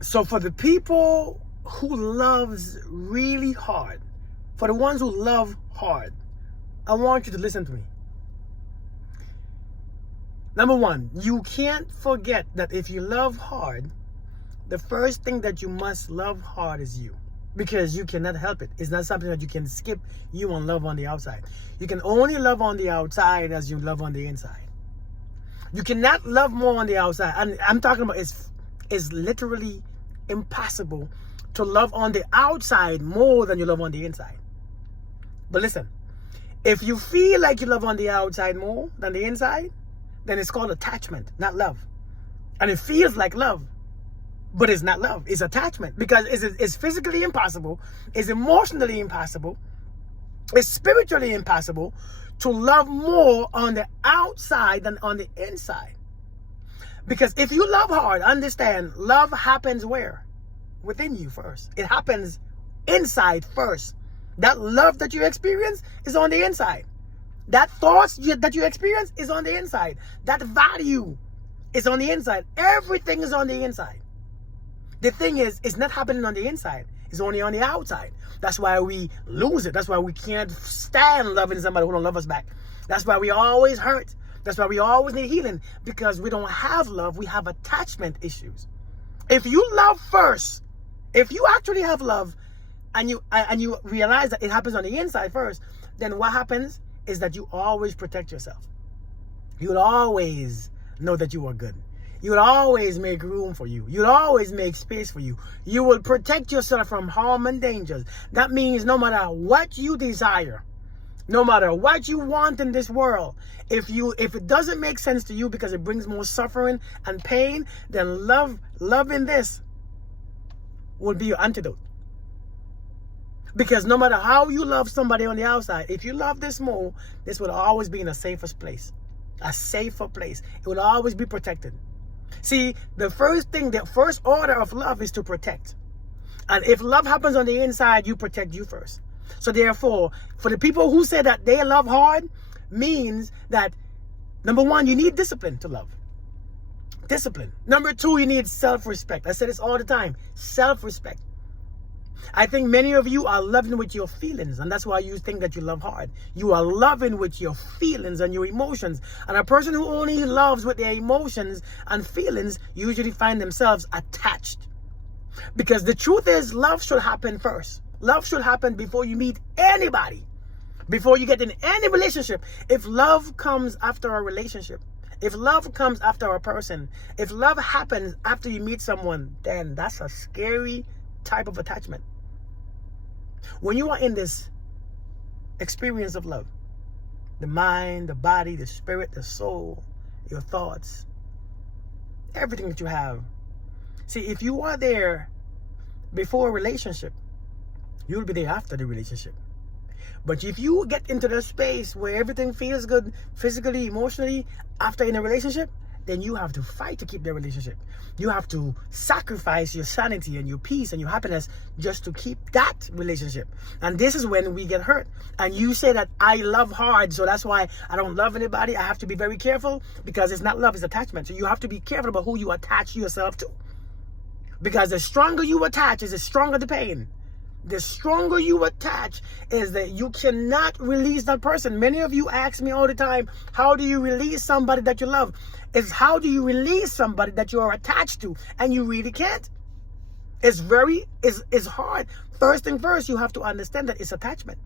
So for the people who loves really hard, for the ones who love hard, I want you to listen to me. Number one, you can't forget that if you love hard, the first thing that you must love hard is you. Because you cannot help it. It's not something that you can skip you and love on the outside. You can only love on the outside as you love on the inside. You cannot love more on the outside. And I'm talking about it's literally impossible to love on the outside more than you love on the inside. But listen, if you feel like you love on the outside more than the inside, then it's called attachment, not love. And it feels like love, but it's not love. It's attachment, because it's physically impossible, it's emotionally impossible, it's spiritually impossible to love more on the outside than on the inside. Because if you love hard, understand, love happens where? Within you first. It happens inside first. That love that you experience is on the inside. That thoughts that you experience is on the inside. That value is on the inside. Everything is on the inside. The thing is, it's not happening on the inside. It's only on the outside. That's why we lose it. That's why we can't stand loving somebody who don't love us back. That's why we always hurt. That's why we always need healing. Because we don't have love. We have attachment issues. If you love first, if you actually have love, and you realize that it happens on the inside first, then what happens is that you always protect yourself. You will always know that you are good. You will always make room for you. You'll always make space for you. You will protect yourself from harm and dangers. That means no matter what you desire, no matter what you want in this world, if it doesn't make sense to you because it brings more suffering and pain, then loving this will be your antidote. Because no matter how you love somebody on the outside, if you love this more, this will always be in a safest place. A safer place. It will always be protected. See, the first order of love is to protect. And if love happens on the inside, you protect you first. So therefore, for the people who say that they love hard, means that, number one, you need discipline to love. Discipline. Number two, you need self-respect. I say this all the time. Self-respect. I think many of you are loving with your feelings, and that's why you think that you love hard. You are loving with your feelings and your emotions. And a person who only loves with their emotions and feelings usually find themselves attached. Because the truth is, love should happen first. Love should happen before you meet anybody, before you get in any relationship. If love comes after a relationship, if love comes after a person, if love happens after you meet someone, then that's a scary type of attachment. When you are in this experience of love, the mind, the body, the spirit, the soul, your thoughts, everything that you have. See, if you are there before a relationship, you'll be there after the relationship. But if you get into the space where everything feels good physically, emotionally, after in a relationship, then you have to fight to keep the relationship. You have to sacrifice your sanity and your peace and your happiness just to keep that relationship. And this is when we get hurt. And you say that I love hard, so that's why I don't love anybody. I have to be very careful, because it's not love, it's attachment. So you have to be careful about who you attach yourself to. Because the stronger you attach is the stronger the pain. The stronger you attach is that you cannot release that person. Many of you ask me all the time, how do you release somebody that you love? It's how do you release somebody that you are attached to? And you really can't. It's hard. First thing first, you have to understand that it's attachment.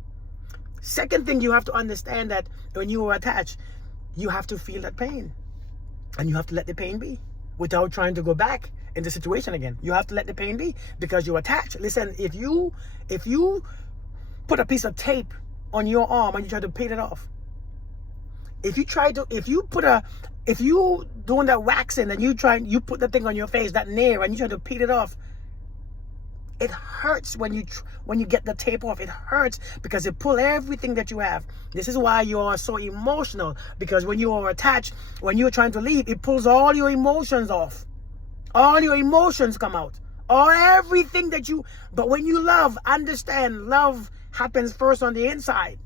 Second thing, you have to understand that when you are attached, you have to feel that pain. And you have to let the pain be without trying to go back in the situation again. You have to let the pain be because you're attached. Listen, if you put a piece of tape on your arm and you try to peel it off, if you doing that waxing and you put the thing on your face, that nail, and you try to peel it off, it hurts when you get the tape off. It hurts because it pulls everything that you have. This is why you are so emotional, because when you are attached, when you're trying to leave, it pulls all your emotions off. All your emotions come out. Everything that you... But when you love, understand, love happens first on the inside.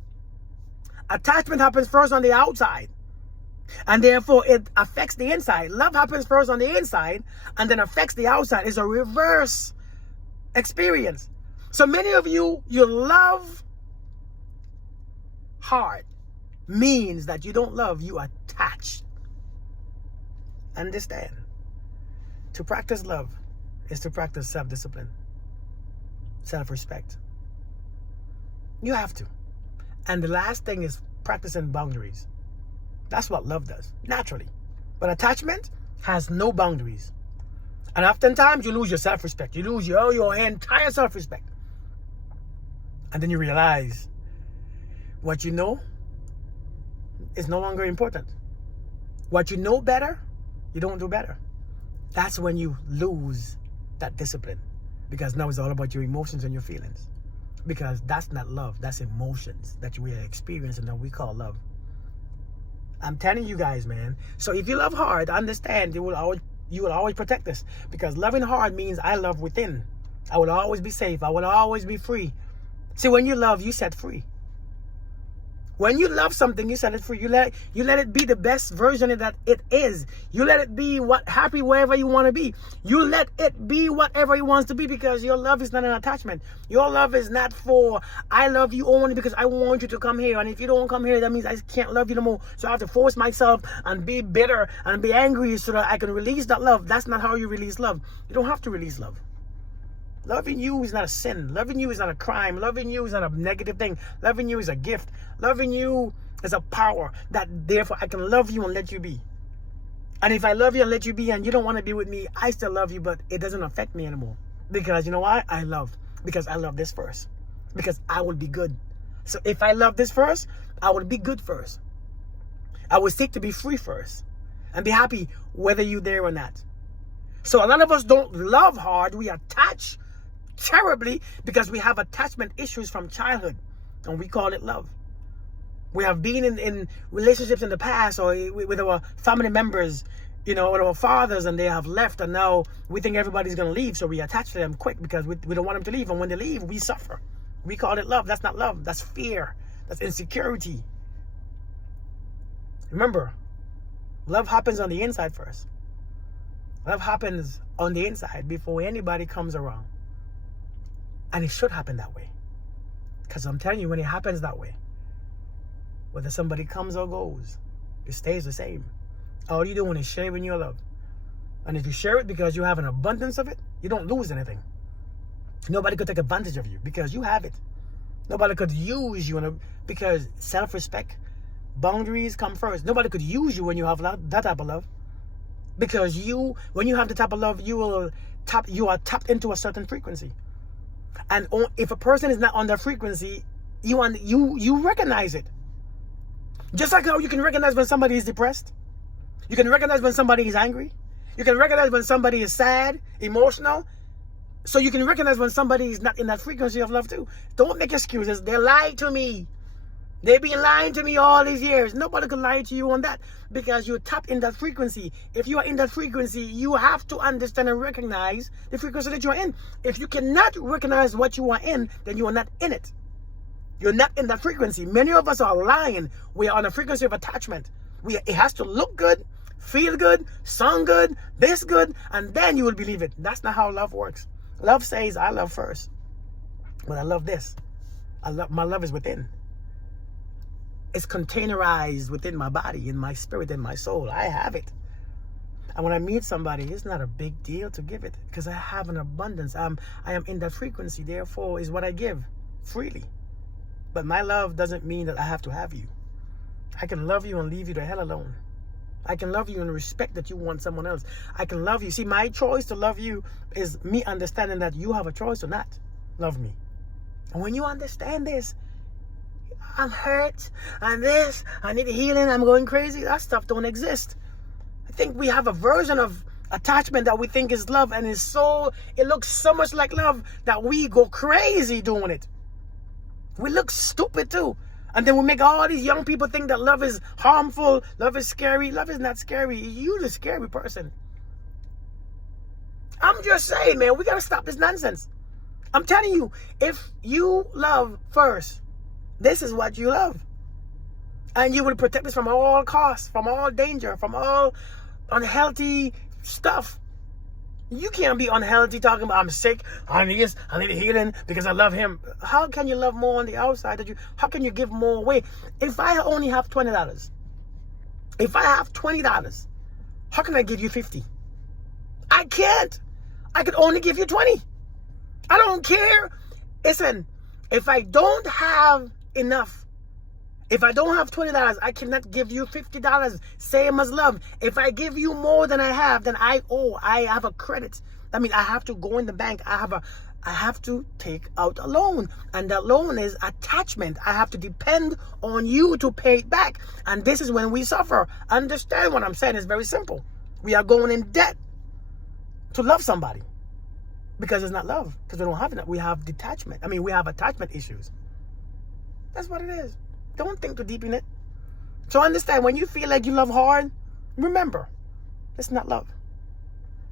Attachment happens first on the outside. And therefore, it affects the inside. Love happens first on the inside and then affects the outside. It's a reverse experience. So many of you, you love hard means that you don't love, you attach. Understand. To practice love is to practice self-discipline, self-respect. You have to. And the last thing is practicing boundaries. That's what love does, naturally. But attachment has no boundaries. And oftentimes you lose your self-respect. You lose your entire self-respect. And then you realize what you know is no longer important. What you know better, you don't do better. That's when you lose that discipline. Because now it's all about your emotions and your feelings. Because that's not love. That's emotions that we are experiencing that we call love. I'm telling you guys, man. So if you love hard, understand you will always protect this. Because loving hard means I love within. I will always be safe. I will always be free. See, when you love, you set free. When you love something, you set it free. You let it be the best version that it is. You let it be happy wherever you want to be. You let it be whatever it wants to be, because your love is not an attachment. Your love is not for, I love you only because I want you to come here. And if you don't come here, that means I can't love you no more. So I have to force myself and be bitter and be angry so that I can release that love. That's not how you release love. You don't have to release love. Loving you is not a sin. Loving you is not a crime. Loving you is not a negative thing. Loving you is a gift. Loving you is a power that therefore I can love you and let you be. And if I love you and let you be and you don't want to be with me, I still love you, but it doesn't affect me anymore. Because you know why? Because I love this first. Because I will be good. So if I love this first, I will be good first. I will seek to be free first. And be happy whether you're there or not. So a lot of us don't love hard. We attach terribly because we have attachment issues from childhood, and we call it love. We have been in relationships in the past or with our family members, with our fathers, and they have left, and now we think everybody's going to leave, so we attach to them quick because we don't want them to leave, and when they leave, we suffer. We call it love. That's not love. That's fear. That's insecurity. Remember, love happens on the inside first. Love happens on the inside before anybody comes around. And it should happen that way. Because I'm telling you, when it happens that way, whether somebody comes or goes, it stays the same. All you're doing is sharing your love. And if you share it because you have an abundance of it, you don't lose anything. Nobody could take advantage of you because you have it. Nobody could use you because self-respect, boundaries come first. Nobody could use you when you have that type of love. Because when you have the type of love, you are tapped into a certain frequency. And if a person is not on that frequency, you recognize it. Just like how you can recognize when somebody is depressed. You can recognize when somebody is angry. You can recognize when somebody is sad, emotional. So you can recognize when somebody is not in that frequency of love too. Don't make excuses. They lied to me. They've been lying to me all these years. Nobody can lie to you on that because you tap in that frequency. If you are in that frequency, you have to understand and recognize the frequency that you are in. If you cannot recognize what you are in, then you are not in it. You're not in that frequency. Many of us are lying. We are on a frequency of attachment. It has to look good, feel good, sound good, this good, and then you will believe it. That's not how love works. Love says, I love first. But I love this. My love is within. It's containerized within my body, in my spirit, in my soul. I have it. And when I meet somebody, it's not a big deal to give it because I have an abundance. I am in that frequency. Therefore, is what I give freely. But my love doesn't mean that I have to have you. I can love you and leave you the hell alone. I can love you and respect that you want someone else. I can love you. See, my choice to love you is me understanding that you have a choice to not love me. And when you understand this, I'm hurt, and this, I need healing, I'm going crazy. That stuff don't exist. I think we have a version of attachment that we think is love, and it looks so much like love that we go crazy doing it. We look stupid too. And then we make all these young people think that love is harmful, love is scary. Love is not scary. You're the scary person. I'm just saying, man, we got to stop this nonsense. I'm telling you, if you love first, this is what you love. And you will protect us from all costs, from all danger, from all unhealthy stuff. You can't be unhealthy talking about I'm sick, I need healing because I love him. How can you love more on the outside? How can you give more away? If I only have $20, if I have $20, how can I give you 50? I can't. I could only give you 20. I don't care. Listen, if I don't have enough, if I don't have $20, I cannot give you $50. Same as love. If I give you more than I have, then I have a credit. I mean, I have to go in the bank. I have to take out a loan. And that loan is attachment. I have to depend on you to pay it back. And this is when we suffer. Understand what I'm saying? It's very simple. We are going in debt to love somebody. Because it's not love. Because we don't have enough. We have detachment. I mean, we have attachment issues. That's what it is. Don't think too deep in it. So understand, when you feel like you love hard, remember, it's not love.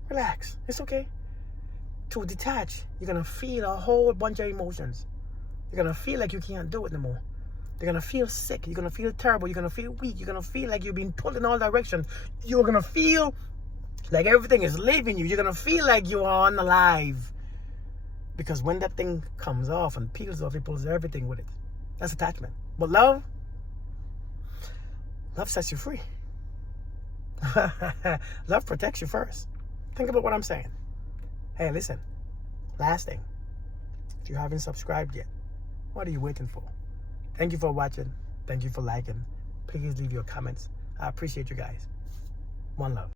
Relax. It's okay. To detach, you're going to feel a whole bunch of emotions. You're going to feel like you can't do it anymore. You're going to feel sick. You're going to feel terrible. You're going to feel weak. You're going to feel like you're being pulled in all directions. You're going to feel like everything is leaving you. You're going to feel like you are unalive. Because when that thing comes off and peels off, it pulls everything with it. That's attachment. But love sets you free. Love protects you first. Think about what I'm saying. Hey, listen. Last thing. If you haven't subscribed yet, what are you waiting for? Thank you for watching. Thank you for liking. Please leave your comments. I appreciate you guys. One love.